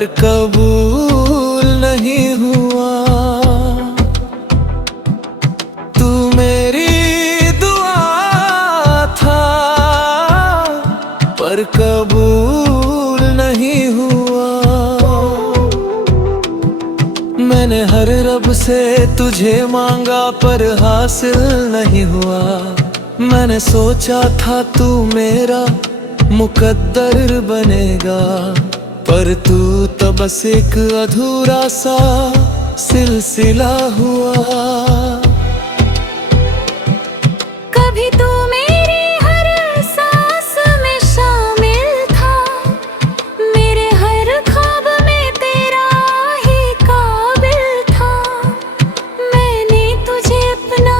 पर कबूल नहीं हुआ। तू मेरी दुआ था पर कबूल नहीं हुआ। मैंने हर रब से तुझे मांगा पर हासिल नहीं हुआ। मैंने सोचा था तू मेरा मुकद्दर बनेगा, पर तू तो बस एक अधूरा सा सिलसिला हुआ। कभी तू मेरी हर सांस में शामिल था, मेरे हर ख्वाब में तेरा ही काबिल था। मैंने तुझे अपना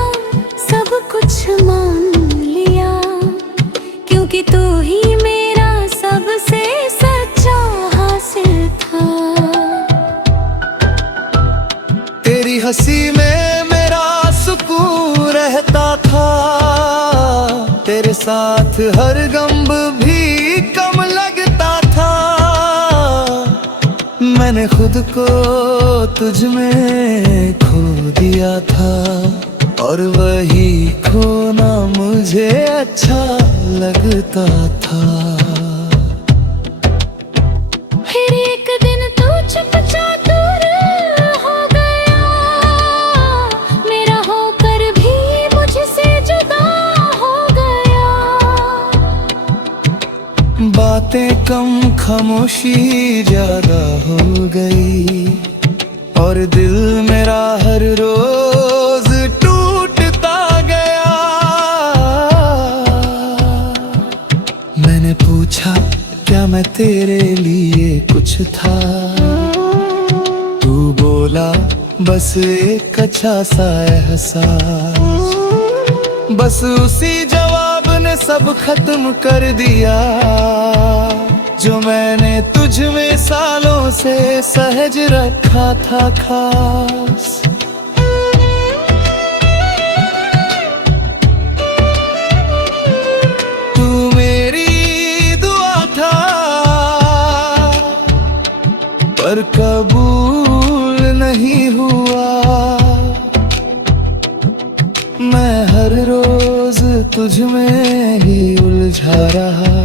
सब कुछ मान लिया, क्योंकि तू ही मेरा सबसे सच्चा हासिल था। तेरी हंसी में मेरा सुकून रहता था, तेरे साथ हर गम भी कम लगता था। मैंने खुद को तुझ में खो दिया था, और वही खोना मुझे अच्छा लगता था। फिर एक दिन तू चुपचाप दूर हो गया, मेरा होकर भी मुझसे जुदा हो गया। बातें कम खामोशी ज्यादा हो गई, और दिल मेरा हर रोज टूटता गया। मैंने पूछा क्या मैं तेरे लिए कुछ था, तू बोला बस एक अच्छा सा एहसास। बस उसी जवाब ने सब खत्म कर दिया, जो मैंने तुझ में सालों से सहज रखा था खास। तू मेरी दुआ था पर कबूल नहीं हुआ। मैं हर रोज तुझ में ही उलझा रहा,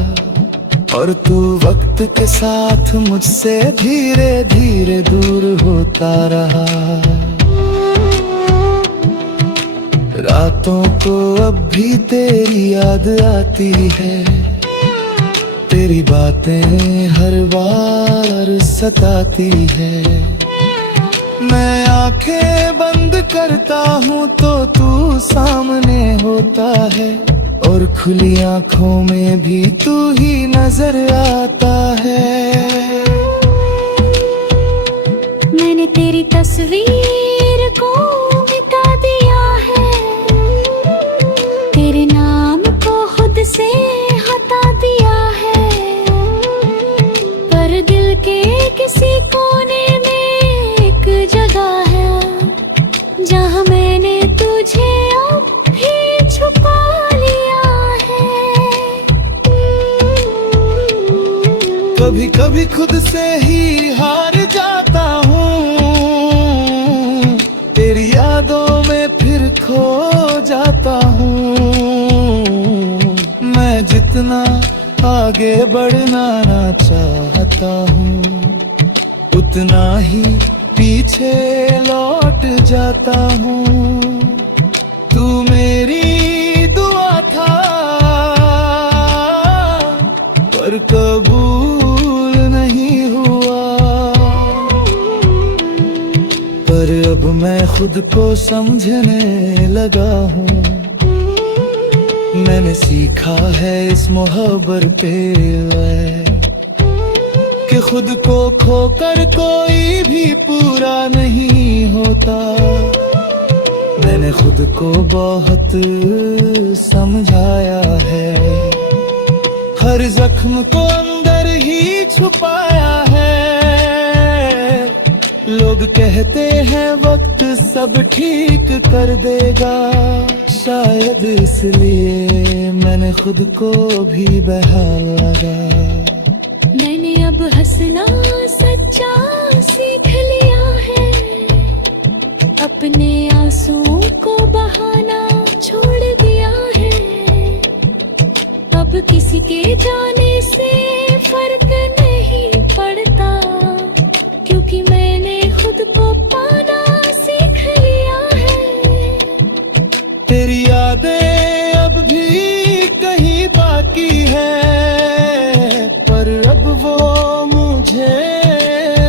और तू वक्त के साथ मुझसे धीरे धीरे दूर होता रहा। रातों को अब भी तेरी याद आती है, तेरी बातें हर बार सताती है। मैं आंखें बंद करता हूँ तो तू सामने होता है, और खुली आंखों में भी तू ही नजर आता है। मैंने तेरी तस्वीर को मिटा दिया है, तेरे नाम को खुद से हटा दिया है। पर दिल के किसी कोने में एक जगह है, जहाँ मैंने तुझे अब भी छुपा लिया है। कभी कभी खुद से ही हार जाता हूँ, तेरी यादों में फिर खो जाता हूँ। मैं जितना आगे बढ़ना ना चाहता हूँ, उतना ही पीछे लौट जाता हूँ। तू मेरी दुआ था पर कबूल नहीं हुआ। पर अब मैं खुद को समझने लगा हूँ, मैंने सीखा है इस मोहब्बत पे कि खुद को खोकर कोई भी पूरा नहीं होता। मैंने खुद को बहुत समझाया है, हर जख्म को अंदर ही छुपाया है। लोग कहते हैं वक्त सब ठीक कर देगा, शायद इसलिए मैंने खुद को भी बहाल लगा। मैंने अब हंसना सच्चा अपने आंसुओं को बहाना छोड़ दिया है। अब किसी के जाने से फर्क नहीं पड़ता, क्योंकि मैंने खुद को पाना सीख लिया है। तेरी यादें अब भी कहीं बाकी है, पर अब वो मुझे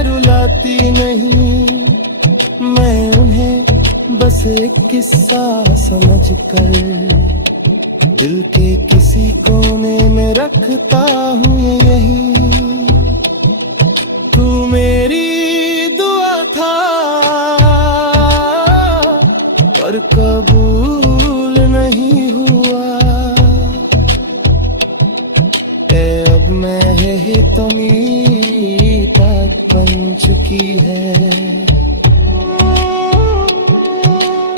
रुलाती नहीं। मैं उन्हें बस एक किस्सा समझकर दिल के किसी कोने में रखता हूँ यही। तू मेरी दुआ था पर कबूल नहीं हुआ। अब मैं है तो मीता बन चुकी है,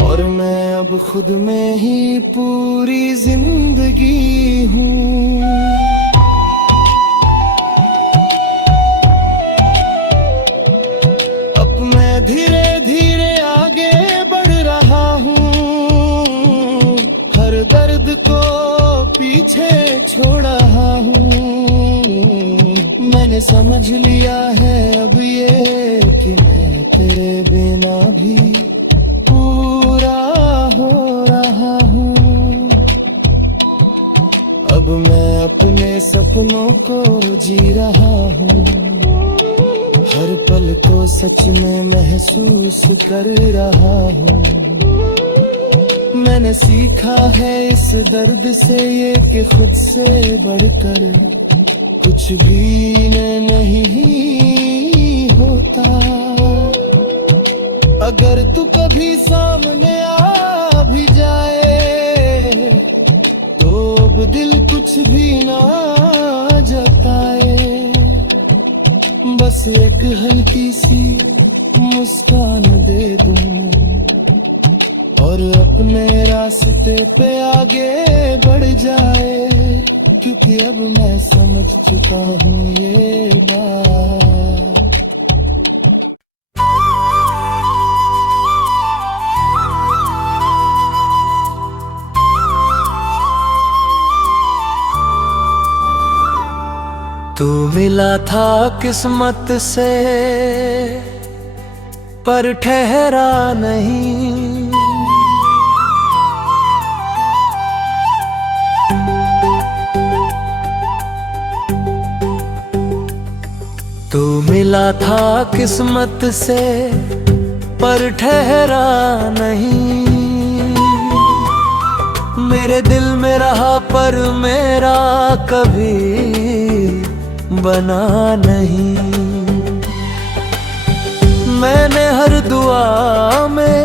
और मैं अब खुद में ही पूरी जिंदगी हूँ। अब मैं धीरे धीरे आगे बढ़ रहा हूँ, हर दर्द को पीछे छोड़ रहा हूँ। मैंने समझ लिया है अब ये कि मैं तेरे बिना भी पूरा हो रहा हूँ। अब मैं अपने सपनों को जी रहा हूँ, हर पल को सच में महसूस कर रहा हूँ। मैंने सीखा है इस दर्द से ये कि खुद से बढ़कर कुछ भी नहीं होता। अगर तू कभी सामने आ भी जाए तो अब दिल कुछ भी ना जताए। बस एक हल्की सी मुस्कान दे दूं और अपने रास्ते पे आगे बढ़ जाए, क्योंकि अब मैं समझ चुका हूँ ये बात। तू मिला था किस्मत से पर ठहरा नहीं। तू मिला था किस्मत से पर ठहरा नहीं। मेरे दिल में रहा पर मेरा कभी बना नहीं। मैंने हर दुआ में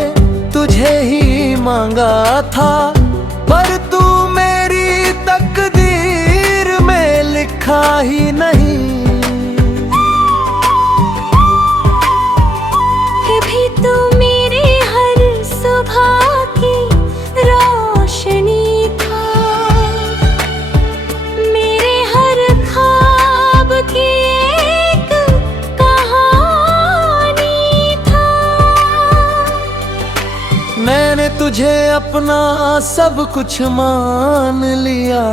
तुझे ही मांगा था, पर तू मेरी तकदीर में लिखा ही नहीं। भी तू मेरे हर सुबह की रोशनी था, मेरे हर ख्वाब की एक कहानी था। मैंने तुझे अपना सब कुछ मान लिया,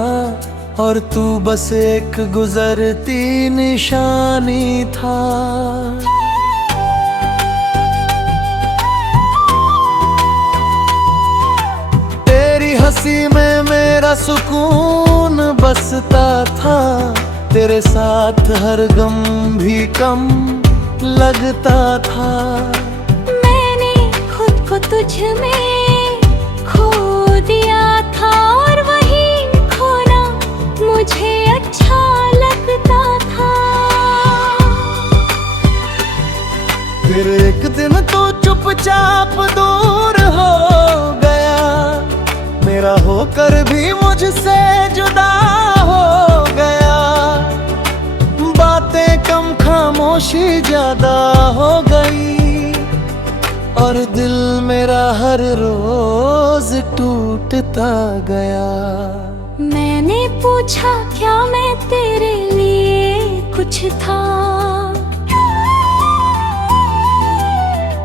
और तू बस एक गुजरती निशानी था। हंसी में मेरा सुकून बसता था, तेरे साथ हर गम भी कम लगता था। मैंने खुद को तुझ में खो दिया था, और वही खोना मुझे अच्छा लगता था। फिर एक दिन तो चुपचाप दूर हो गया, मेरा होकर भी मुझसे जुदा हो गया। बातें कम खामोशी ज्यादा हो गई, और दिल मेरा हर रोज टूटता गया। मैंने पूछा क्या मैं तेरे लिए कुछ था।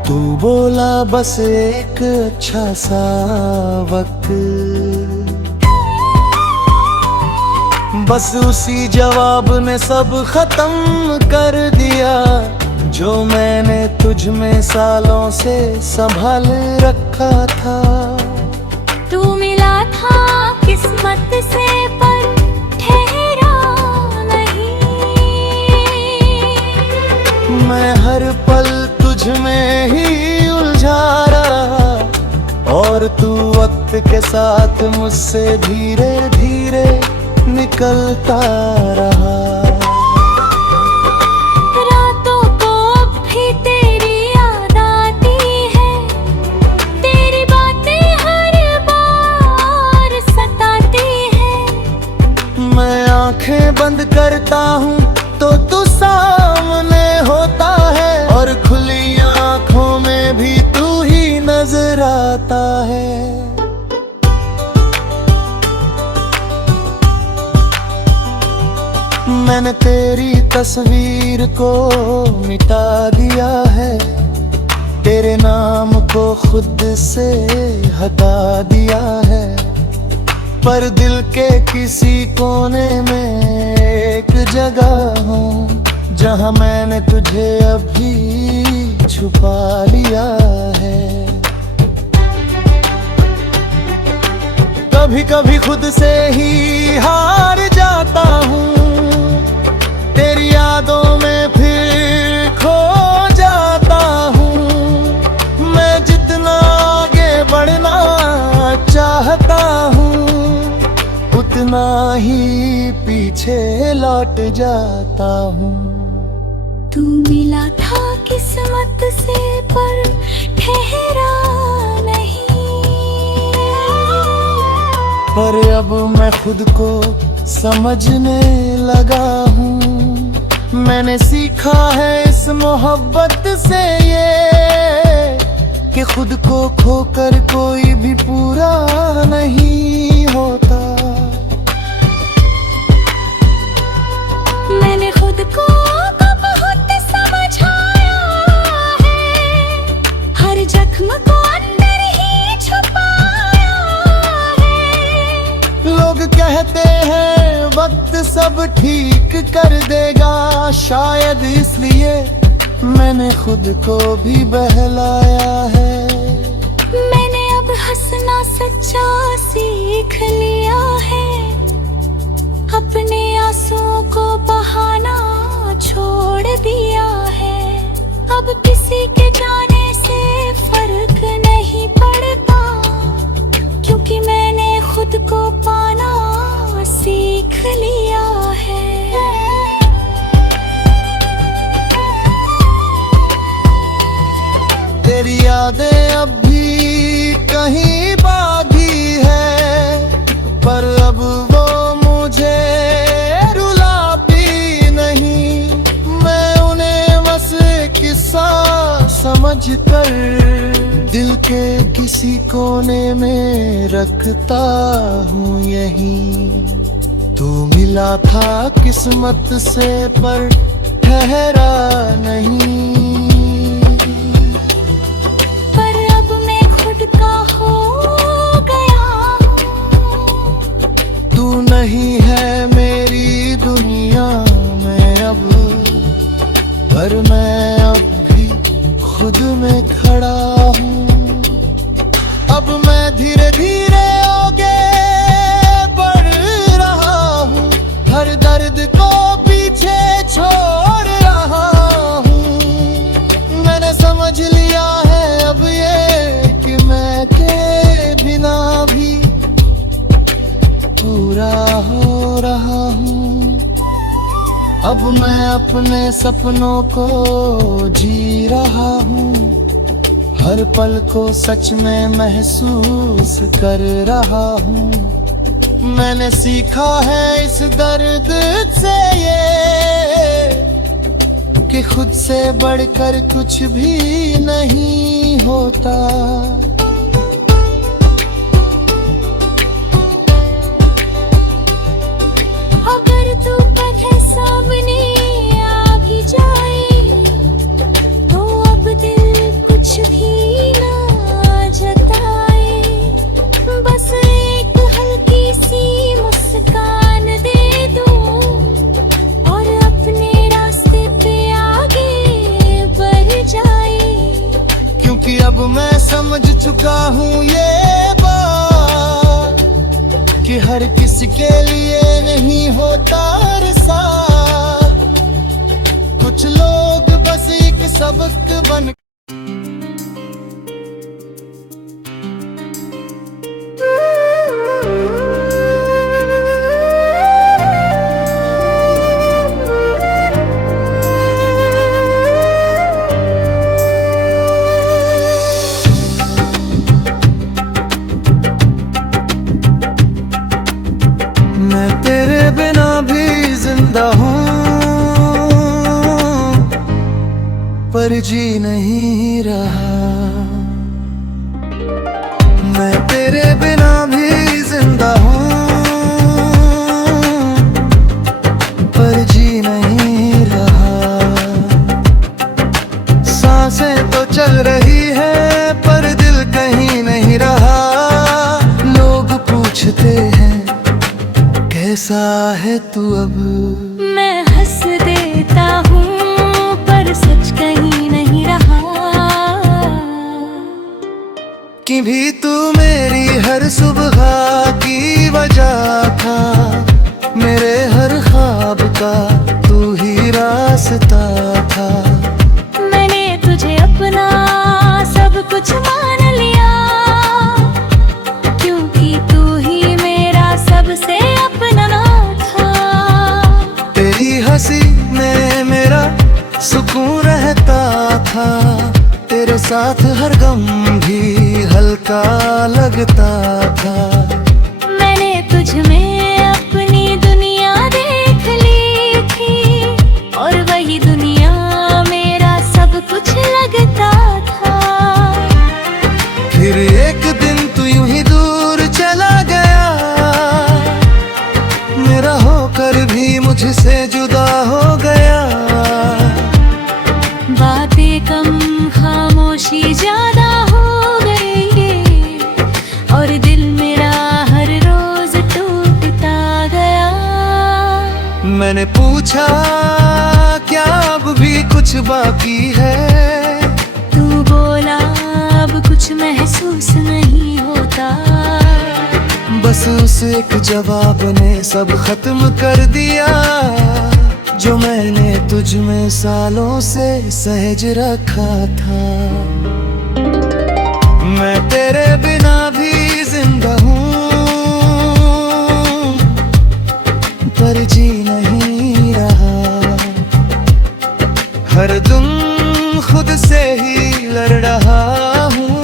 तू बोला बस एक अच्छा सा वक्त, बस उसी जवाब ने सब खत्म कर दिया जो मैंने तुझ में सालों से संभाल रखा था। तू मिला था किस्मत से पर ठहरा नहीं, मैं हर पल तुझ में ही उलझा रहा और तू वक्त के साथ मुझसे धीरे धीरे निकलता रहा। रातों को अब भी तेरी याद आती है, तेरी बातें हर बार सताती है। मैं आंखें बंद करता हूँ तो तू सामने होता है और खुली आंखों में भी तू ही नजर आता है। मैंने तेरी तस्वीर को मिटा दिया है, तेरे नाम को खुद से हटा दिया है, पर दिल के किसी कोने में एक जगह हूँ जहाँ मैंने तुझे अभी छुपा लिया है। कभी कभी खुद से ही हार जाता हूँ, तेरी यादों में फिर खो जाता हूँ। मैं जितना आगे बढ़ना चाहता हूँ उतना ही पीछे लौट जाता हूँ। तू मिला था किस्मत से पर ठहरा नहीं, पर अब मैं खुद को समझने लगा हूँ। मैंने सीखा है इस मोहब्बत से ये कि खुद को खोकर कोई भी पूरा नहीं होता। मैंने खुद को बहुत समझाया है, हर जख्म को अंदर ही छुपाया है। लोग कहते हैं वक्त सब ठीक कर देगा, शायद इसलिए मैंने खुद को भी बहलाया है। मैंने अब हंसना सच्चा सीख लिया है, अपने आंसुओं को बहाना छोड़ दिया है। अब किसी के जाने से फर्क नहीं पड़ता, क्योंकि मैंने खुद को पाना सीख लिया है। तेरी यादें अब भी कहीं बागी है, पर अब वो मुझे रुलाती नहीं। मैं उन्हें बस किस्सा समझ कर दिल के किसी कोने में रखता हूँ यहीं। तू मिला था किस्मत से पर ठहरा नहीं, पर अब मैं खुद का हो गया हूँ। तू नहीं है मेरी दुनिया में अब, पर मैं अब भी खुद में खड़ा हूँ। अब मैं धीरे धीरे आगे बढ़ रहा हूँ, हर दर्द को पीछे छोड़ रहा हूँ। मैंने समझ लिया है अब ये कि मैं के बिना भी पूरा हो रहा हूँ। अब मैं अपने सपनों को जी रहा हूँ, हर पल को सच में महसूस कर रहा हूँ। मैंने सीखा है इस दर्द से ये कि खुद से बढ़कर कुछ भी नहीं होता। अगर तू कभी सामने आ भी जाए तो अब दिल कुछ भी अब मैं समझ चुका हूँ ये बात कि हर किसी के लिए नहीं होता रसा। कुछ लोग बस एक सबक बन मैं तेरे बिना भी जिंदा हूँ, पर जी नहीं रहा। मैं तेरे बिना भी जिंदा हूँ, पर जी नहीं रहा। सांसें तो चल रही है पर दिल कहीं नहीं रहा। लोग पूछते हैं कैसा है तू अब। मैं हंस देता हूँ पर सच कहीं नहीं रहा। कि भी तू मेरी हर सुबह की वजह था, मेरे हर ख्वाब का तू ही रास्ता था। मैंने तुझे अपना सब कुछ मान लिया, क्योंकि तू ही मेरा सबसे अपना था। तेरी हंसी में मेरा सुकून रहता था, तेरे साथ हर गम भी हल्का लगता था। मैंने तुझ में अपनी दुनिया देख ली थी, और वही दुनिया मेरा सब कुछ लगता था। फिर एक दिन तू यूं ही दूर चला गया, मेरा होकर भी मुझसे जुदा हो गया। बातें कम खामोशी ज्यादा हो गई, और दिल मेरा हर रोज टूटता गया। मैंने पूछा क्या अब भी कुछ बाकी है, तू बोला अब कुछ महसूस नहीं होता। बस उस एक जवाब ने सब खत्म कर दिया, जो मैंने तुझ में सालों से सहज रखा था। मैं तेरे बिना भी जिंदा हूँ, पर जी नहीं रहा। हर दम खुद से ही लड़ रहा हूँ।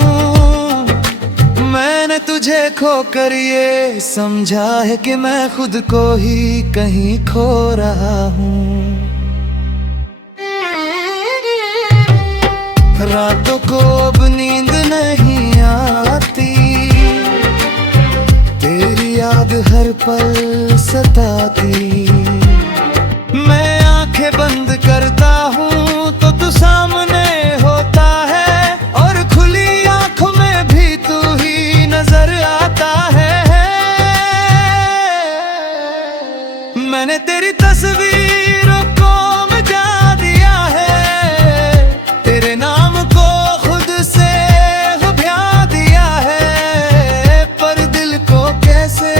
मैंने तुझे खोकर ये समझा है कि मैं खुद को ही कहीं खो रहा हूँ। रातों को अब नींद नहीं आती, तेरी याद हर पल सताती। मैं आंखें बंद करता हूँ तो तू सामने होता है, और खुली आंखों में भी तू ही नजर आता है। मैंने तेरी तस्वीरों को मिटा दिया है, तेरे नाम को खुद से भुला दिया है। पर दिल को कैसे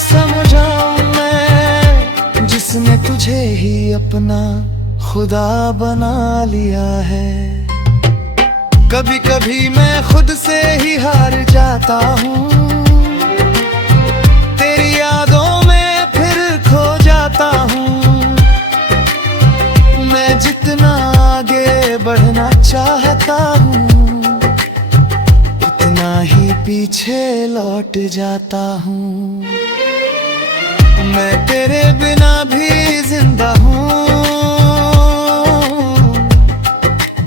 समझाऊं मैं, जिसने तुझे ही अपना खुदा बना लिया है। कभी कभी मैं खुद से ही हार जाता हूँ, तेरी यादों में फिर खो जाता हूँ। मैं जितना आगे बढ़ना चाहता हूँ, उतना ही पीछे लौट जाता हूँ। मैं तेरे बिना भी जिंदा हूँ,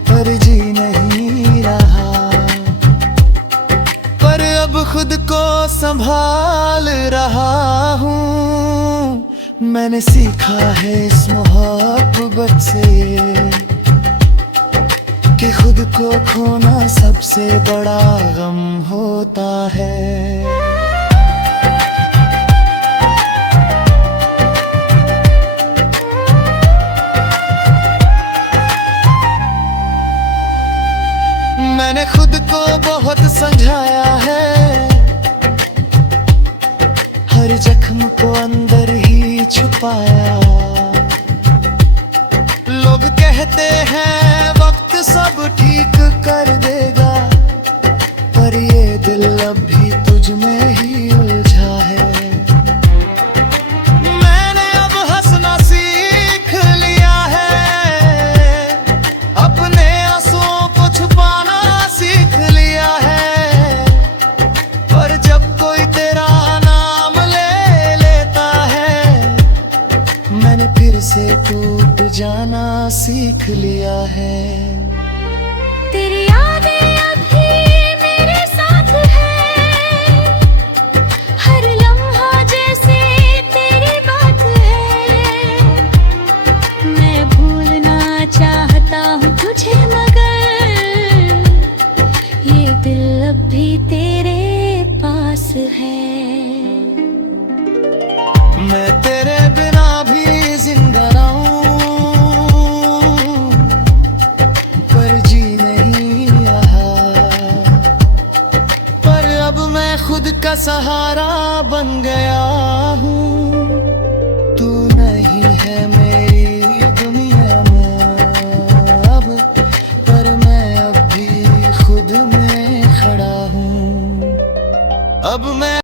पर जी नहीं रहा। पर अब खुद को संभाल रहा हूँ। मैंने सीखा है इस मोहब्बत से कि खुद को खोना सबसे बड़ा गम होता है। मैंने खुद को बहुत समझाया है, हर जख्म को अंदर ही छुपाया। लोग कहते हैं वक्त सब ठीक कर देगा, पर ये दिल अब भी तुझ में ही उलझा है। मैंने अब हंसना सीख लिया है, अपने आंसुओं को छुपाना सीख लिया है। पर जब कोई तेरा नाम ले लेता है, मैंने फिर से टूट जाना सीख लिया है। तेरी यादें अभी मेरे साथ है, हर लम्हा जैसे तेरी बात है। मैं भूलना चाहता हूँ तुझे, मगर ये दिल अब भी तेरे पास है। मैं तेरे बिना भी जिंदा रहूं, पर जी नहीं रहा। पर अब मैं खुद का सहारा बन गया हूँ। तू नहीं है मेरी दुनिया में अब, पर मैं अब भी खुद में खड़ा हूँ। अब मैं